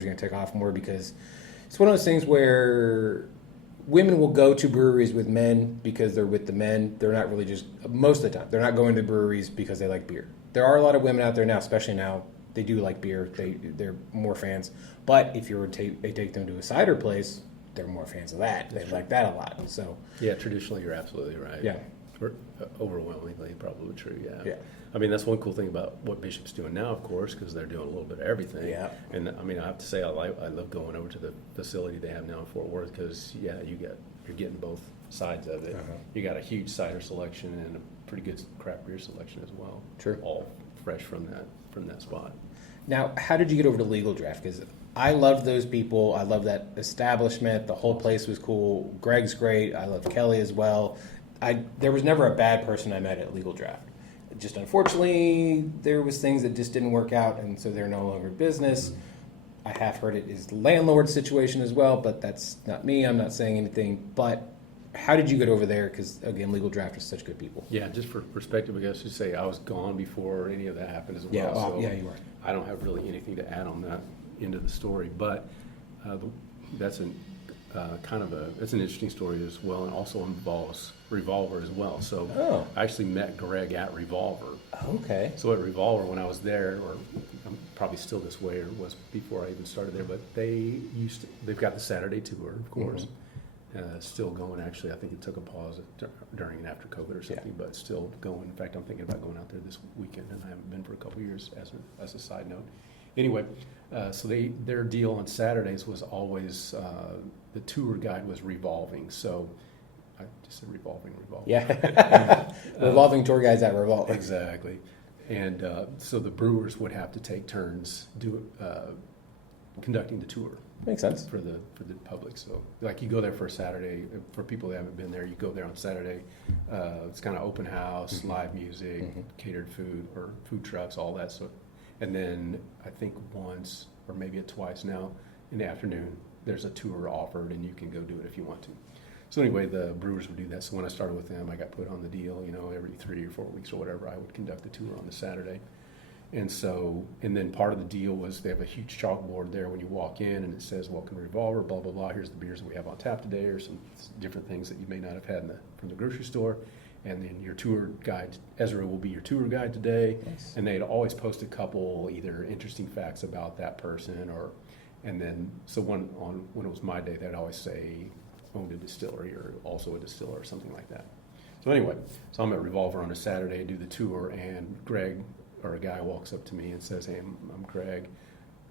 going to take off more because it's one of those things where women will go to breweries with men because they're with the men. They're not really just, most of the time, they're not going to breweries because they like beer. There are a lot of women out there now, especially now, they do like beer. They're more fans. But if they take them to a cider place, they're more fans of that. They like that a lot. So yeah, traditionally you're absolutely right. yeah, Overwhelmingly, probably true. Yeah. Yeah. I mean, that's one cool thing about what Bishop's doing now, of course, because they're doing a little bit of everything. Yeah. And I mean, I have to say, I love going over to the facility they have now in Fort Worth because you're getting both sides of it. Uh-huh. You got a huge cider selection and a pretty good craft beer selection as well. True. All fresh from that spot. Now, how did you get over to Legal Draft? Because I loved those people. I love that establishment. The whole place was cool. Greg's great. I love Kelly as well. There was never a bad person I met at Legal Draft. Just unfortunately, there was things that just didn't work out, and so they're no longer in business. I have heard it is the landlord situation as well, but that's not me. I'm not saying anything. But how did you get over there? Because, again, Legal Draft is such good people. Yeah, just for perspective, I guess you say I was gone before any of that happened as well. Yeah, so yeah, you were. I don't have really anything to add on that end of the story, but that's it's an interesting story as well, and also involves Revolver as well. So I actually met Greg at Revolver. Okay. So at Revolver, when I was there, or I'm probably still this way, or was before I even started there, but they've got the Saturday tour, of course. Still going, actually. I think it took a pause during and after COVID or something, but still going. In fact, I'm thinking about going out there this weekend, and I haven't been for a couple of years as a side note. Anyway, so their deal on Saturdays was always, the tour guide was revolving. So I just said revolving. Yeah. Revolving tour guides at Revolve. Exactly. And so the brewers would have to take turns conducting the tour. Makes sense. For the public. So like you go there for a Saturday, for people that haven't been there, you go there on Saturday. It's kind of open house, live music, catered food or food trucks, all that sort. And then I think once or maybe twice now in the afternoon, there's a tour offered and you can go do it if you want to. So anyway, the brewers would do that. So when I started with them, I got put on the deal, every 3 or 4 weeks or whatever, I would conduct the tour on the Saturday. And then part of the deal was they have a huge chalkboard there when you walk in, and it says, "Welcome to Revolver, blah, blah, blah. Here's the beers that we have on tap today," or some different things that you may not have had from the grocery store. And then your tour guide, Ezra will be your tour guide today. Nice. And they'd always post a couple either interesting facts about that person and then when it was my day, they'd always say, owned a distillery or also a distiller or something like that. So anyway, I'm at Revolver on a Saturday, do the tour, and Greg, or a guy, walks up to me and says, "Hey, I'm Greg."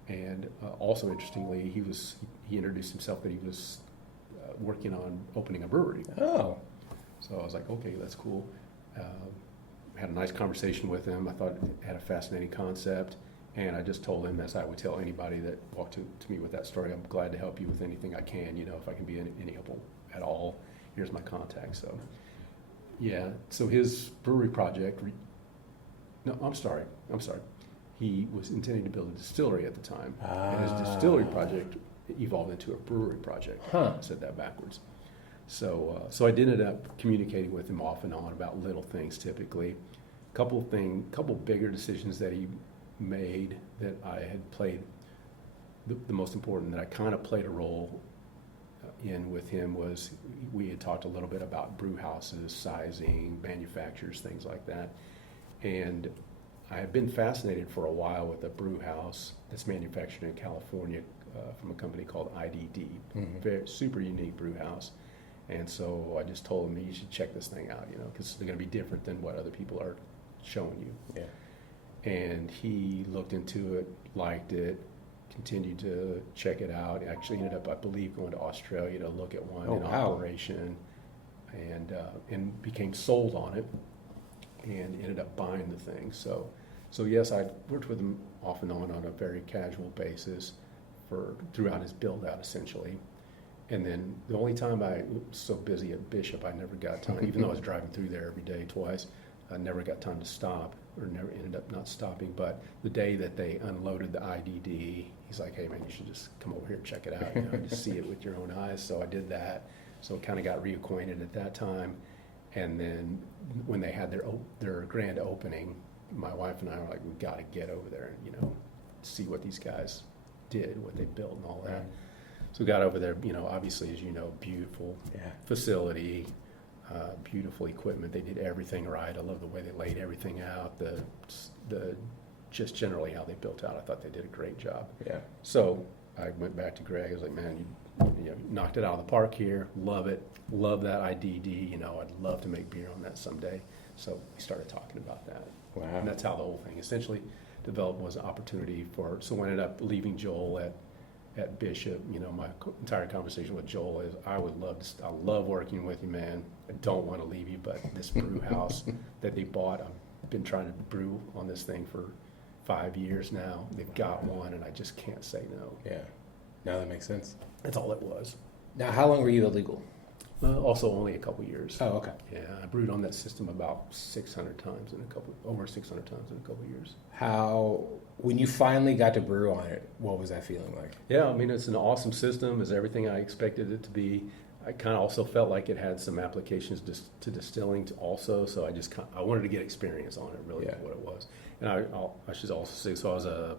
And also interestingly, he introduced himself that he was working on opening a brewery. Oh. So I was like, okay, that's cool. Had a nice conversation with him. I thought it had a fascinating concept. And I just told him, as I would tell anybody that walked to me with that story, I'm glad to help you with anything I can. If I can be any help at all, here's my contact. So, yeah. So his brewery project, no, I'm sorry. He was intending to build a distillery at the time. And his distillery project evolved into a brewery project. Huh. I said that backwards. So I did end up communicating with him off and on about little things typically. Couple bigger decisions that he made that I had played, the most important that I kind of played a role in with him was we had talked a little bit about brew houses, sizing, manufacturers, things like that. And I had been fascinated for a while with a brew house that's manufactured in California from a company called IDD. Very, super unique brew house. And so I just told him, you should check this thing out, because they're going to be different than what other people are showing you. Yeah. And he looked into it, liked it, continued to check it out. Actually ended up, I believe, going to Australia to look at one operation, and became sold on it, and ended up buying the thing. So yes, I worked with him off and on a very casual basis throughout his build out essentially. And then the only time I was so busy at Bishop, I never got time, even though I was driving through there every day twice, I never got time to stop, or never ended up not stopping. But the day that they unloaded the IDD, he's like, "Hey man, you should just come over here and check it out, just see it with your own eyes." So I did that. So kind of got reacquainted at that time. And then when they had their grand opening, my wife and I were like, "We got to get over there and see what these guys did, what they built and all that. So we got over there, obviously, as you know, beautiful facility, beautiful equipment. They did everything right. I love the way they laid everything out. The just generally how they built out. I thought they did a great job. Yeah. So I went back to Greg. I was like, man, you knocked it out of the park here. Love it. Love that IDD. I'd love to make beer on that someday. So we started talking about that. Wow. And that's how the whole thing essentially developed, was an opportunity so I ended up leaving Joel at Bishop. My entire conversation with Joel is, I love working with you, man. I don't want to leave you, but this brew house that they bought, I've been trying to brew on this thing for 5 years now. They've got one, and I just can't say no. Yeah. No, that makes sense. That's all it was. Now, how long were you illegal? Also only a couple years. Oh, okay. Yeah, I brewed on that system about 600 times over 600 times in a couple years. When you finally got to brew on it, what was that feeling like? Yeah, I mean, it's an awesome system. It's everything I expected it to be. I kind of also felt like it had some applications to distilling also, so I wanted to get experience on it, really, what it was. And I should also say, so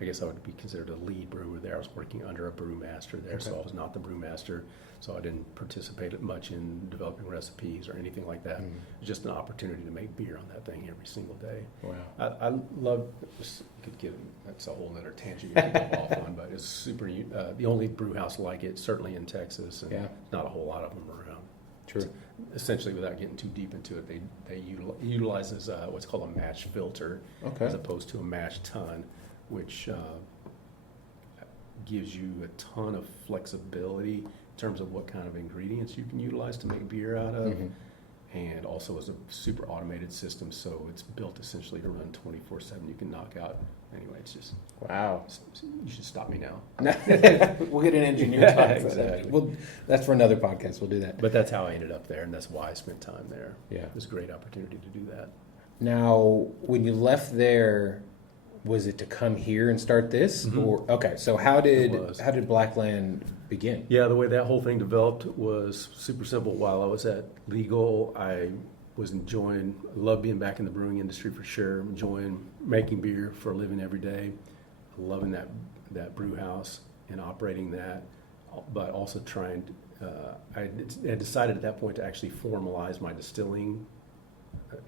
I guess I would be considered a lead brewer there. I was working under a brewmaster there, so I was not the brewmaster, so I didn't participate much in developing recipes or anything like that. It was just an opportunity to make beer on that thing every single day. Wow. I love, that's a whole other tangent you could go off on, but it's super, the only brew house like it, certainly in Texas, and not a whole lot of them around. True. Essentially, without getting too deep into it, they utilizes what's called a mash filter, as opposed to a mash tun, which gives you a ton of flexibility in terms of what kind of ingredients you can utilize to make beer out of. And also is a super automated system, so it's built essentially to run 24/7. You can knock out. Anyway, it's just wow. You should stop me now. We'll get an engineer talk. Exactly. That's for another podcast. We'll do that. But that's how I ended up there, and that's why I spent time there. Yeah, it was a great opportunity to do that. Now, when you left there, was it to come here and start this, or so how did Blackland begin? Yeah, the way that whole thing developed was super simple. While I was at Legal, I was loved being back in the brewing industry for sure. Enjoying making beer for a living every day, loving that brew house and operating that, but also trying. I had decided at that point to actually formalize my distilling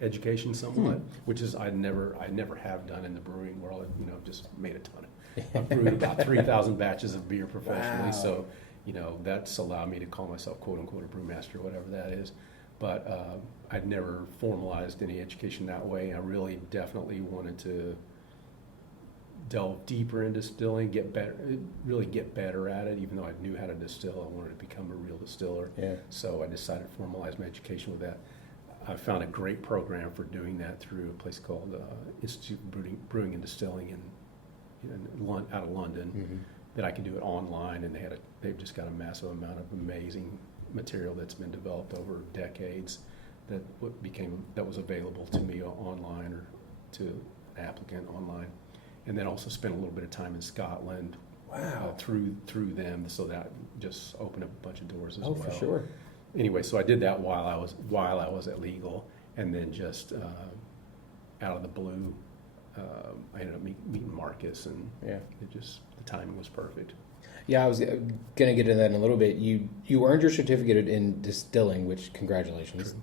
education somewhat, which is I never have done in the brewing world. Just made a ton of. I've brewed about 3,000 batches of beer professionally, so that's allowed me to call myself quote unquote a brewmaster, whatever that is. But I'd never formalized any education that way. I really definitely wanted to delve deeper into distilling, get better at it. Even though I knew how to distill, I wanted to become a real distiller. Yeah. So I decided to formalize my education with that. I found a great program for doing that through a place called Institute of Brewing and Distilling out of London. That I could do it online, and they've just got a massive amount of amazing material that's been developed over decades that was available to me online or to an applicant online, and then also spent a little bit of time in Scotland. Wow. Through them, so that just opened up a bunch of doors as well. Oh, for sure. Anyway, so I did that while I was at Legal, and then just out of the blue, I ended up meeting Marcus, and the timing was perfect. Yeah, I was going to get into that in a little bit. You earned your certificate in distilling, which congratulations.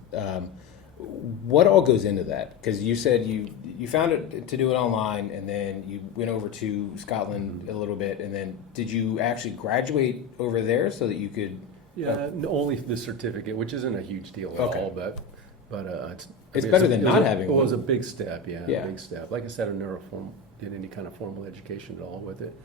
What all goes into that? Because you said you found it to do it online, and then you went over to Scotland a little bit, and then did you actually graduate over there so that you could? Yeah, only the certificate, which isn't a huge deal at all, but it's better than not having one. It was a big step, a big step. Like I said, I never did any kind of formal education at all with it,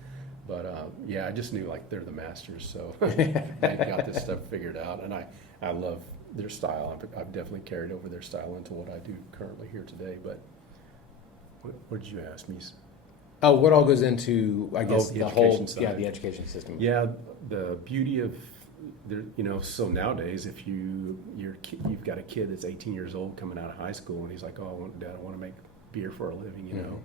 but I just knew like they're the masters, so they got this stuff figured out, and I love their style. I've definitely carried over their style into what I do currently here today. But what did you ask me? Oh, what all goes into the education side. The education system. Yeah, the beauty of so nowadays, if you've got a kid that's 18 years old coming out of high school, and he's like, "Oh, Dad, I want to make beer for a living,"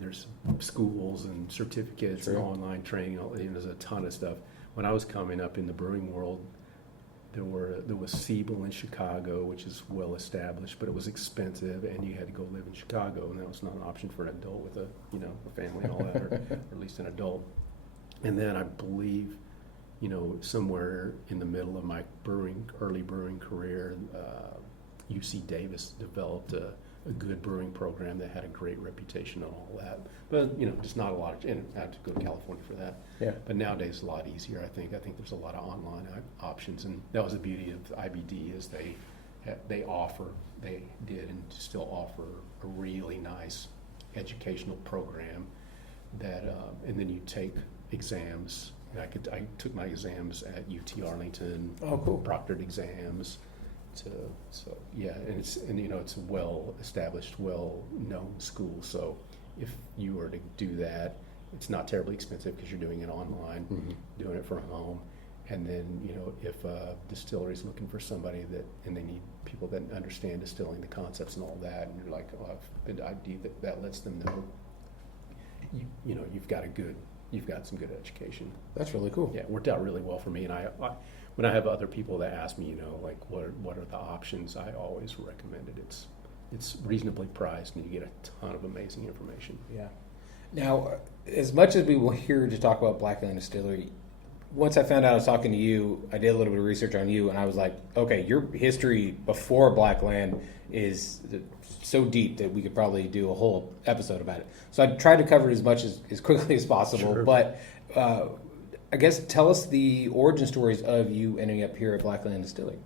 there's schools and certificates and online training. There's a ton of stuff. When I was coming up in the brewing world, There was Siebel in Chicago, which is well established, but it was expensive, and you had to go live in Chicago, and that was not an option for an adult with a family and all that, or at least an adult. And then I believe, somewhere in the middle of my early brewing career, UC Davis developed a good brewing program that had a great reputation and all that. But, just not a lot and I had to go to California for that. Yeah. But nowadays it's a lot easier, I think. I think there's a lot of online options, and that was the beauty of IBD is they did and still offer a really nice educational program that, and then you take exams. And I took my exams at UT Arlington. Oh, cool. Proctored exams. And it's a well established, well known school. So if you were to do that, it's not terribly expensive because you're doing it online, doing it from home. And then if a distillery is looking for somebody and they need people that understand distilling, the concepts and all that, and you're like, oh, I've been to IBD, that lets them know you've got some good education. That's really cool. Yeah, it worked out really well for me. And I when I have other people that ask me, like what are the options, I always recommend it. It's reasonably priced, and you get a ton of amazing information. Yeah. Now, as much as we will hear to talk about Blackland Distillery, once I found out I was talking to you, I did a little bit of research on you, and I was like, okay, your history before Blackland is so deep that we could probably do a whole episode about it. So I tried to cover it as much as quickly as possible, Sure. But I guess tell us the origin stories of you ending up here at Blackland Distillery.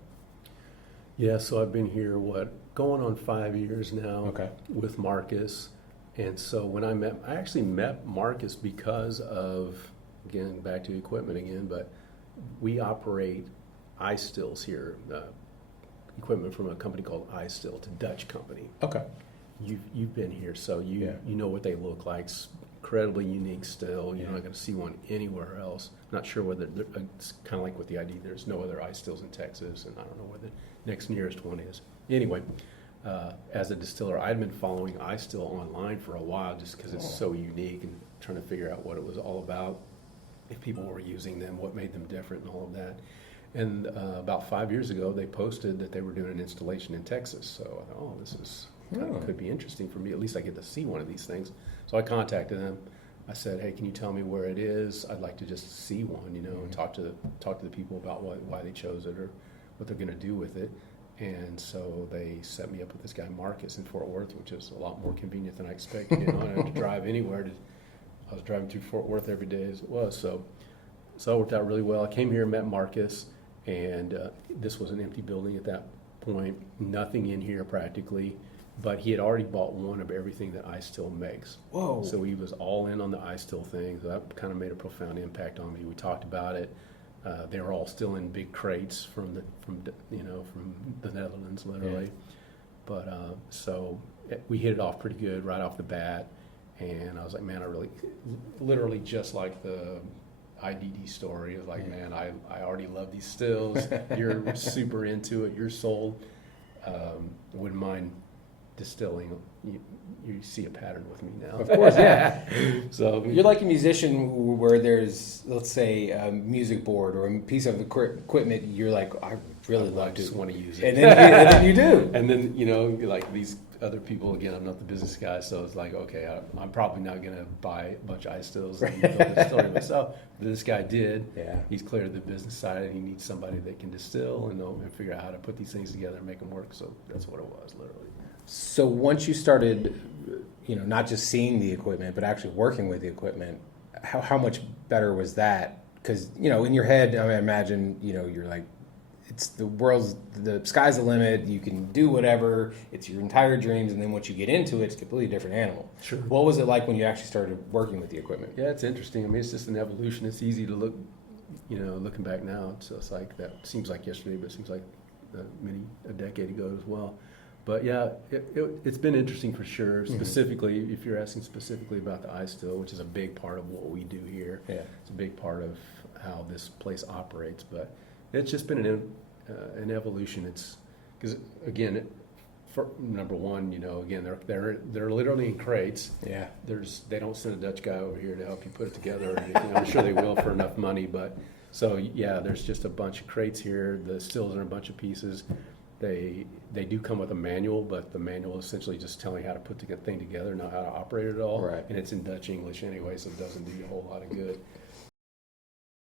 Yeah, so I've been here, going on 5 years now. Okay. With Marcus. And so when I actually met Marcus because of, again, back to equipment again, but we operate ice stills here, equipment from a company called Ice Still. It's a Dutch company. Okay. You've been here, so you know what they look like. It's incredibly unique still. You're not going to see one anywhere else. Not sure whether it's kind of like with the ID. There's no other ice stills in Texas, and I don't know where the next nearest one is. Anyway, as a distiller, I'd been following ice still online for a while just because it's so unique and trying to figure out what it was all about, if people were using them, what made them different, and all of that. And about 5 years ago, they posted that they were doing an installation in Texas. So I thought, this is could be interesting for me. At least I get to see one of these things. So I contacted them. I said, hey, can you tell me where it is? I'd like to just see one, and talk to the people about why they chose it or what they're going to do with it. And so they set me up with this guy Marcus in Fort Worth, which is a lot more convenient than I expected. I didn't have to drive anywhere. I was driving through Fort Worth every day as it was. So it worked out really well. I came here and met Marcus, and this was an empty building at that point. Nothing in here practically. But he had already bought one of everything that Ice Still makes. Whoa. So he was all in on the Ice Still thing. So that kind of made a profound impact on me. We talked about it. They were all still in big crates from the Netherlands, literally. Yeah. But so we hit it off pretty good right off the bat. And I was like, man, literally just like the IDD story. It was like, man, I already love these stills. You're super into it. You're sold. Wouldn't mind distilling. You see a pattern with me now. Of course, yeah. So you're like a musician where there's, let's say, a music board or a piece of equipment. You're like, I really love to. I just want to use it. And then you do. And then, like these other people, again, I'm not the business guy, so it's like, okay, I'm probably not going to buy a bunch of ice stills and build a distillery myself. But this guy did. Yeah. He's cleared the business side, and he needs somebody that can distill and figure out how to put these things together and make them work. So that's what it was, literally. So once you started, not just seeing the equipment, but actually working with the equipment, how much better was that? Because, in your head, I imagine, you're like, it's the sky's the limit. You can do whatever. It's your entire dreams. And then once you get into it, it's a completely different animal. Sure. What was it like when you actually started working with the equipment? Yeah, it's interesting. I mean, it's just an evolution. It's easy to look, looking back now. So it's like, that seems like yesterday, but it seems like a decade ago as well. But yeah, it's been interesting for sure. Specifically, if you're asking specifically about the ice still, which is a big part of what we do here. Yeah. It's a big part of how this place operates. But it's just been an evolution. It's because again, for number one, again they're literally in crates. Yeah. They don't send a Dutch guy over here to help you put it together or anything. I'm sure they will for enough money, but So yeah, there's just a bunch of crates here. The stills are a bunch of pieces. They do come with a manual, but the manual is essentially just telling you how to put the thing together, not how to operate it all. Right. And it's in Dutch English anyway, so it doesn't do you a whole lot of good.